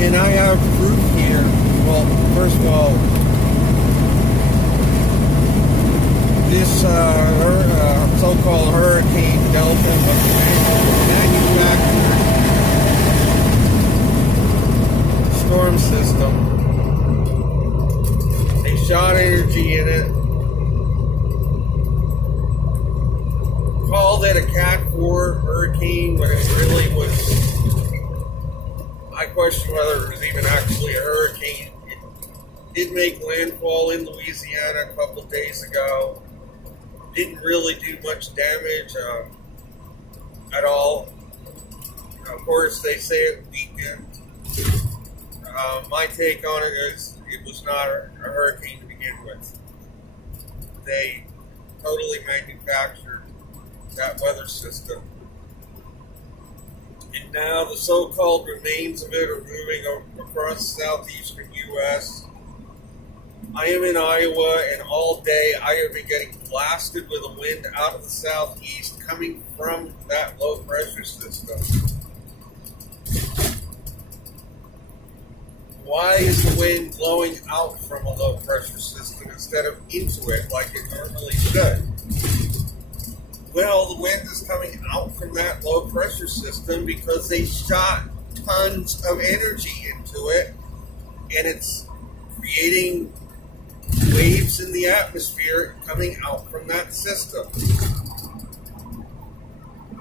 And I have proof here. Well, first of all, this so-called Hurricane Delta was manufactured storm system. They shot energy in it, called it a Cat 4 hurricane when it really was. I question whether it was even actually a hurricane. It did make landfall in Louisiana a couple of days ago. Didn't really do much damage at all. Of course, they say it weakened. My take on it is it was not a hurricane to begin with. They totally manufactured that weather system. And now the so-called remains of it are moving across the southeastern U.S. I am in Iowa, and all day I have been getting blasted with a wind out of the southeast coming from that low-pressure system. Why is the wind blowing out from a low-pressure system instead of into it like it normally should? Well, the wind is coming out from that low-pressure system because they shot tons of energy into it, and it's creating waves in the atmosphere coming out from that system.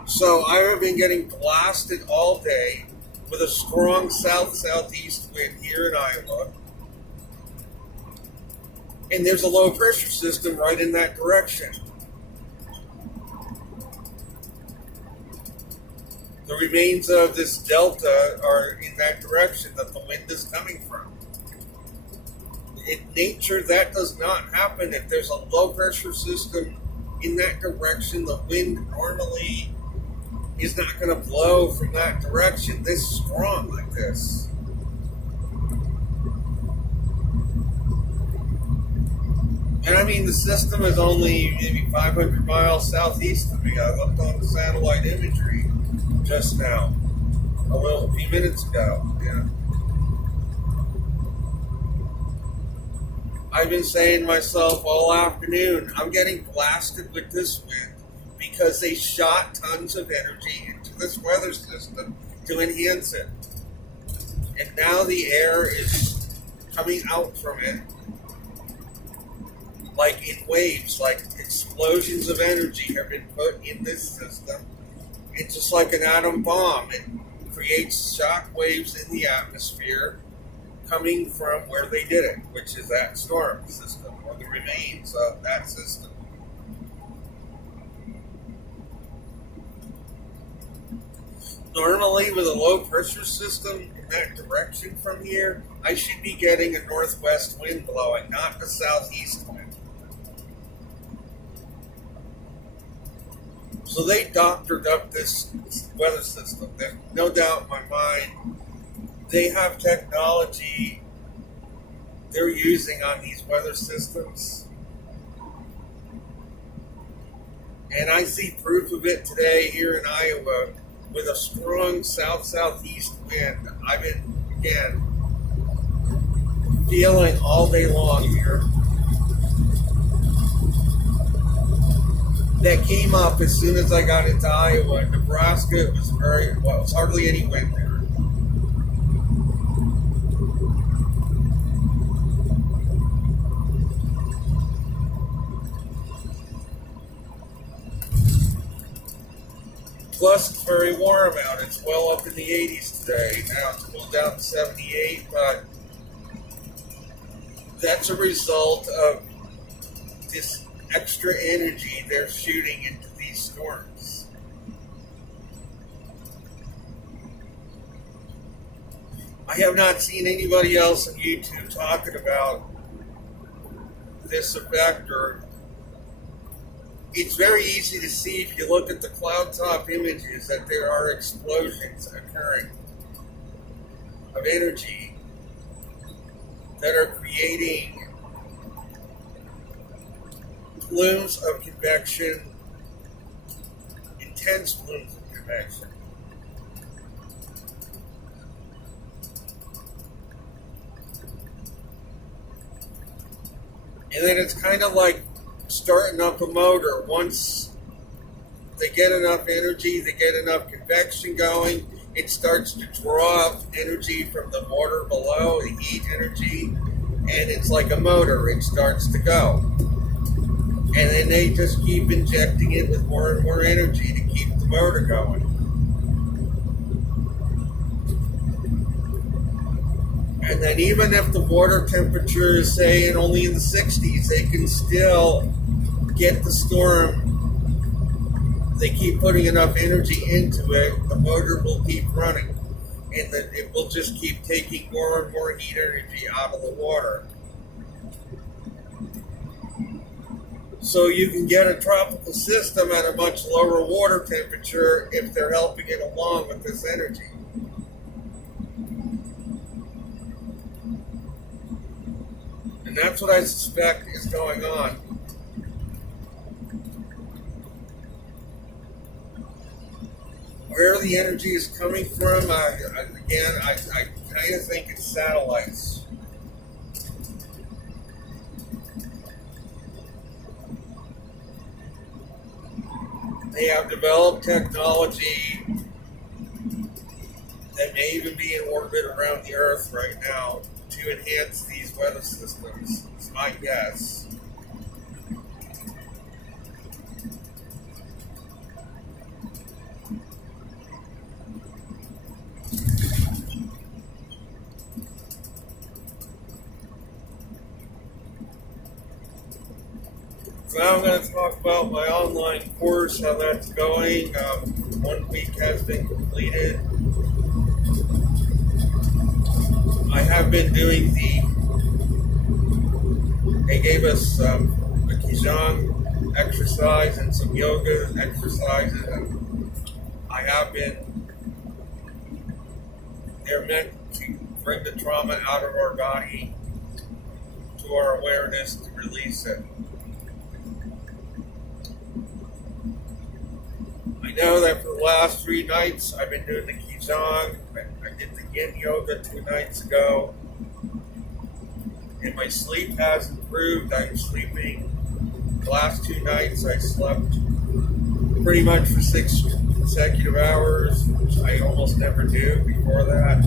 So I have been getting blasted all day with a strong south-southeast wind here in Iowa. And there's a low pressure system right in that direction. The remains of this delta are in that direction that the wind is coming from. In nature, that does not happen. If there's a low pressure system in that direction, the wind normally is not going to blow from that direction this strong like this. And I mean, the system is only maybe 500 miles southeast of me. I looked on the satellite imagery just now, a few minutes ago. Yeah. I've been saying to myself all afternoon, I'm getting blasted with this wind because they shot tons of energy into this weather system to enhance it. And now the air is coming out from it like in waves, like explosions of energy have been put in this system. It's just like an atom bomb. It creates shock waves in the atmosphere coming from where they did it, which is that storm system or the remains of that system. Normally, with a low pressure system in that direction from here, I should be getting a northwest wind blowing, not a southeast wind. So they doctored up this weather system. There's no doubt in my mind they have technology they're using on these weather systems. And I see proof of it today here in Iowa with a strong south-southeast wind. I've been, again, feeling all day long here. That came up as soon as I got into Iowa. Nebraska, it was it was hardly any wind there. Plus, it's very warm out. It's well up in the 80s today. Now it's cooled down to 78, but that's a result of this extra energy they're shooting into these storms. I have not seen anybody else on YouTube talking about this effect, or it's very easy to see if you look at the cloud top images that there are explosions occurring of energy that are creating plumes of convection, intense plumes of convection. And then it's kind of like starting up a motor. Once they get enough energy, they get enough convection going, it starts to draw energy from the water below, the heat energy, and it's like a motor. It starts to go. And then they just keep injecting it with more and more energy to keep the motor going. And then even if the water temperature is, say, only in the 60s, they can still get the storm. They keep putting enough energy into it, the motor will keep running. And then it will just keep taking more and more heat energy out of the water. So you can get a tropical system at a much lower water temperature if they're helping it along with this energy. And that's what I suspect is going on. Where the energy is coming from, I kind of think it's satellites. They have developed technology that may even be in orbit around the Earth right now to enhance these weather systems. It's my guess. So now I'm going to talk about my online course, how that's going. 1 week has been completed. I have been doing they gave us a Qigong exercise and some yoga exercises, and they're meant to bring the trauma out of our body to our awareness to release it. I know that for the last 3 nights I've been doing the Qigong. I did the Yin Yoga 2 nights ago. And my sleep has improved. I'm sleeping. The last 2 nights I slept pretty much for 6 consecutive hours, which I almost never do before that.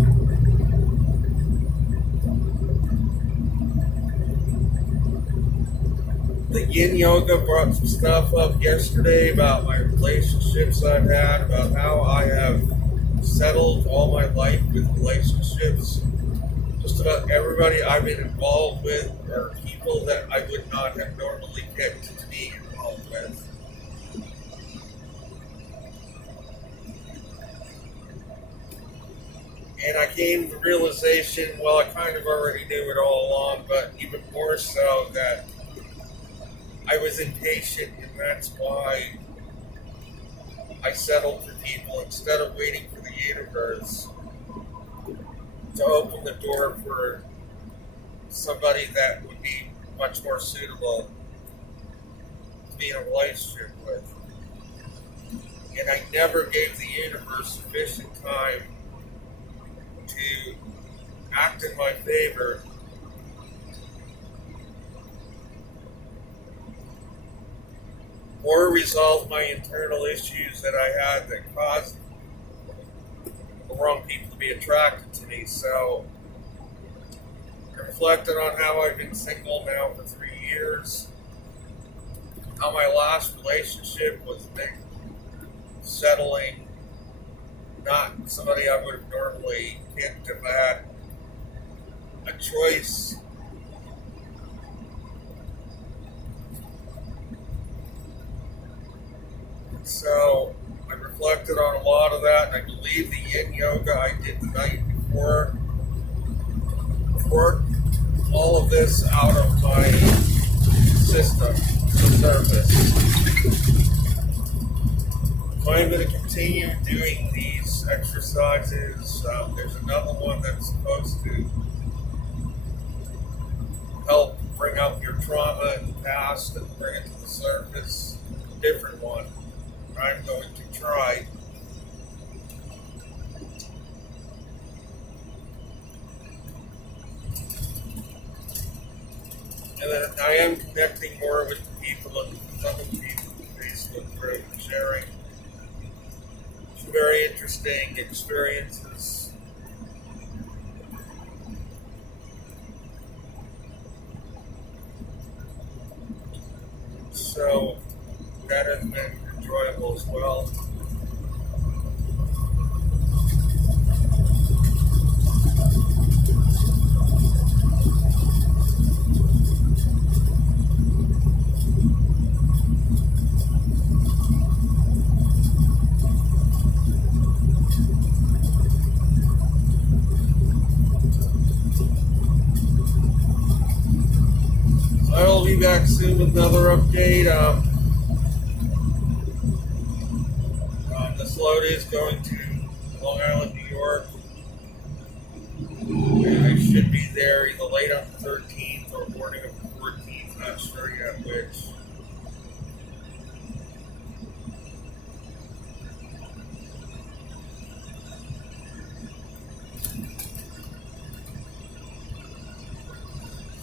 The Yin Yoga brought some stuff up yesterday about my relationships I've had, about how I have settled all my life with relationships. Just about everybody I've been involved with are people that I would not have normally picked to be involved with. And I came to the realization, well, I kind of already knew it all along, but even more so that I was impatient, and that's why I settled for people instead of waiting for the universe to open the door for somebody that would be much more suitable to be in a relationship with. And I never gave the universe sufficient time to act in my favor or resolve my internal issues that I had that caused the wrong people to be attracted to me. So I reflected on how I've been single now for 3 years, how my last relationship was settling, not somebody I would have normally picked if I had a choice. So I reflected on a lot of that, and I believe the Yin Yoga I did the night before worked all of this out of my system, the surface. So I'm going to continue doing these exercises. There's another one that's supposed to help bring up your trauma in the past and bring it to the surface. A different one I'm going to try. And I am connecting more with the people and some of the people in the Facebook group, sharing some very interesting experiences. So that has been enjoyable as well. So I'll be back soon with another update. This load is going to Long Island, New York. And I should be there either late on the 13th or morning of the 14th. Not sure yet which.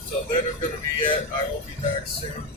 So that is going to be it. I will be back soon.